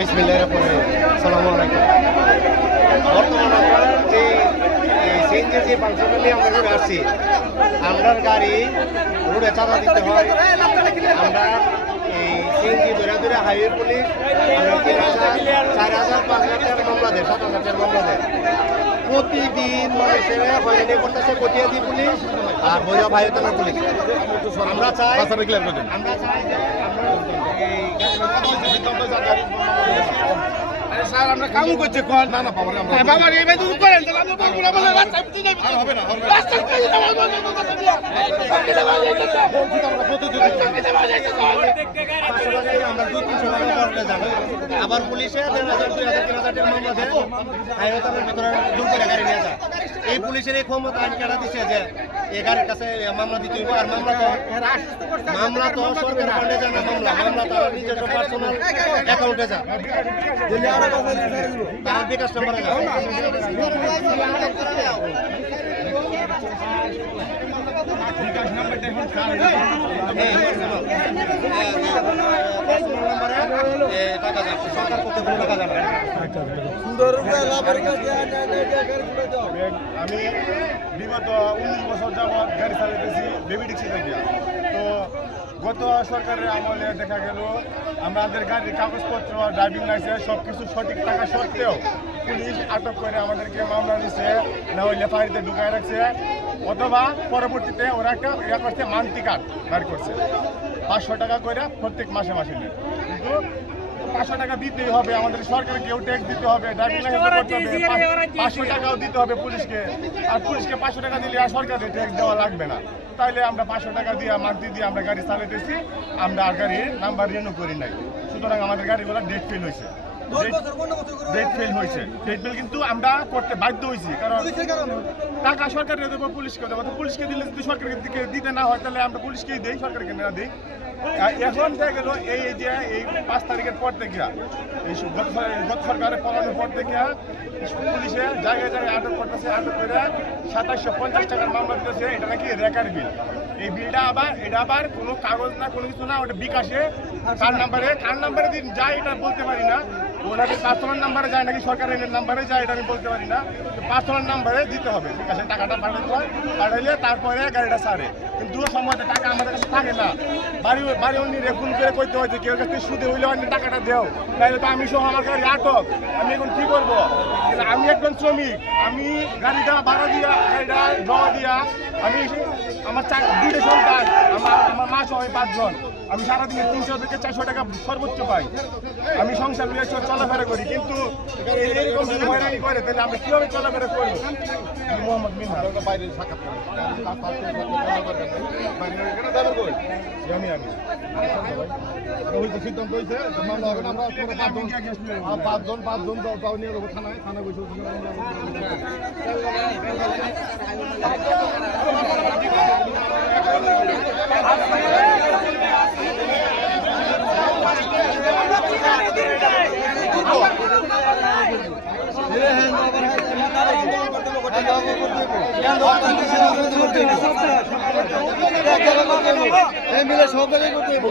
বিসমিল্লাহ রহমান সালাম আলাইকুম। বর্তমান আমরা যে যে নিয়ে আমরা রোডে আসছি আমরার গাড়ি রোডে চাঁদা দিতে হয়। আমরা এই সিএনজি ধরে ধরে হাইওয়ে পুলিশ আমরা তিন হাজার চার হাজার পাঁচ হাজার টাকার মামলা দেয় সাত হাজার টাকার মামলা দেয়। প্রতিদিন মানুষের হয়রানি করতেছে কটিয়াদি পুলিশ আর ভৈরব হাইওয়ে থানার পুলিশ। আমরা চাই আমরা চাই যে আমরা এই স্যার আমরা কাম করছি কোন না না বাবা আমরা বাবা এই ভাই তুমি করেন তাহলে আমরা বলব না বলে রাস্তা বুঝতে যাবে হবে না হবে রাস্তা বুঝতে যাবে পাঁচশো টাকায় আমরা দু তিনশো টাকা পারলে যাব আবার পুলিশে দেড় হাজার দুই হাজার তিন হাজার টাকা মামলা দেয় হাইওয়ে থানার ভিতরে জোর করে গাড়ি নিয়ে যায় এই পুলিশের এই ক্ষমতা আইন কেনা দিচ্ছে যে এই গাড়ির কাছে মামলা দিতে হইব আর মামলা তো মামলা তো সরকার ফান্ডে যায় না মামলা মামলা তার নিজস্ব পার্সোনাল অ্যাকাউন্টে যায় হ্যাঁ, আমি বিগত উনিশ বছর যাবৎ গাড়ি চালাইতেছি বেবি ট্যাক্সি থেকে তো গত সরকারের আমলে দেখা গেল, আমাদের গাড়ির কাগজপত্র ড্রাইভিং লাইসেন্স সব কিছু সঠিক থাকা সত্ত্বেও পুলিশ আটক করে আমাদেরকে মামলা দিচ্ছে না ওই লেফারিতে ঢুকায় রাখছে, অথবা পরবর্তীতে ওরা একটা ইয়া করছে, মান্তি কার্ড বের করছে। পাঁচশো টাকা করে প্রত্যেক মাসে মাসে নেয়। কিন্তু পাঁচশো টাকা দিতেই হবে আমাদের সরকারকেও ট্যাক্স দিতে হবে ড্রাইভিং লাইসেন্স পাঁচশো টাকাও দিতে হবে পুলিশকে। আর পুলিশকে পাঁচশো টাকা দিলে আর সরকারের ট্যাক্স দেওয়া লাগবে না। তাইলে আমরা পাঁচশো টাকা দিয়ে মান্থলি দিয়ে আমরা গাড়ি চালাইতেছি আমরা আর গাড়ির নাম্বার রিনিউ করি নাই। সুতরাং আমাদের গাড়িগুলো ডেট ফেল হয়েছে ডেট ফেল হয়েছে। ডেট ফেল কিন্তু আমরা করতে বাধ্য হয়েছি কারণ টাকা সরকারের দেবো পুলিশকে দেবো। তো পুলিশকে দিলে যদি সরকারের দিকে দিতে না হয় তাহলে আমরা পুলিশকেই দিই সরকারকে না দিই। এখন দেখা গেল এই এই যে এই পাঁচ তারিখের পর থেকে এই গত সরকারের পর থেকে পুলিশে জায়গায় জায়গায় আটক করতেছে আটক করে সাতাশশো পঞ্চাশ টাকার মামলা দিতেছে। এটা নাকি রেকার বিল। এই বিলটা আবার এটা আবার কোনো কাগজ না কোনো কিছু না ওটা বিকাশে কার নাম্বারে কার নাম্বারে দিন যায় এটা বলতে পারি না ওনাকে পার্সোনাল নাম্বারে যায় নাকি সরকারের নাম্বারে যায় এটা আমি বলতে পারি না। পার্সোনাল নাম্বারে দিতে হবে বিকাশে টাকাটা পাঠাতে হয়, পাঠাইলে তারপরে গাড়িটা ছাড়ে। কিন্তু সময়তে টাকা আমাদের কাছে থাকে না। বাড়ি বাড়ি অন্য রেফুন করে কইতে হয় যে কেউ কাছে সুদে হইলে অন্য টাকাটা দেও। তাহলে তো আমি সহ আমার গাড়ি আটক। আমি এখন কি করব? আমি একজন শ্রমিক। আমি গাড়িটা ভাড়া দিয়া, গাড়িটা জমা দিয়া, আমি আমার চার দুইটা সন্তান। আমার মা সহ আমি পাঁচজন। আমি সারাদিনে তিনশো থেকে চারশো টাকা সর্বোচ্চ পাই। আমি সংসার নিয়ে চলাফেরা করি কিন্তু এরকম যদি হয়রানি করে তাহলে আমরা কীভাবে চলাফেরা করব? মোহাম্মদ মিনহা আমি। আমি সিদ্ধান্ত হয়েছে মামলা হবে না আমরা পুরো পাঁচজন পাঁচজন পাঁচজন নিয়ে যাব থানায়। থানায় বসে মিলে সব জায়গায় করতে হবে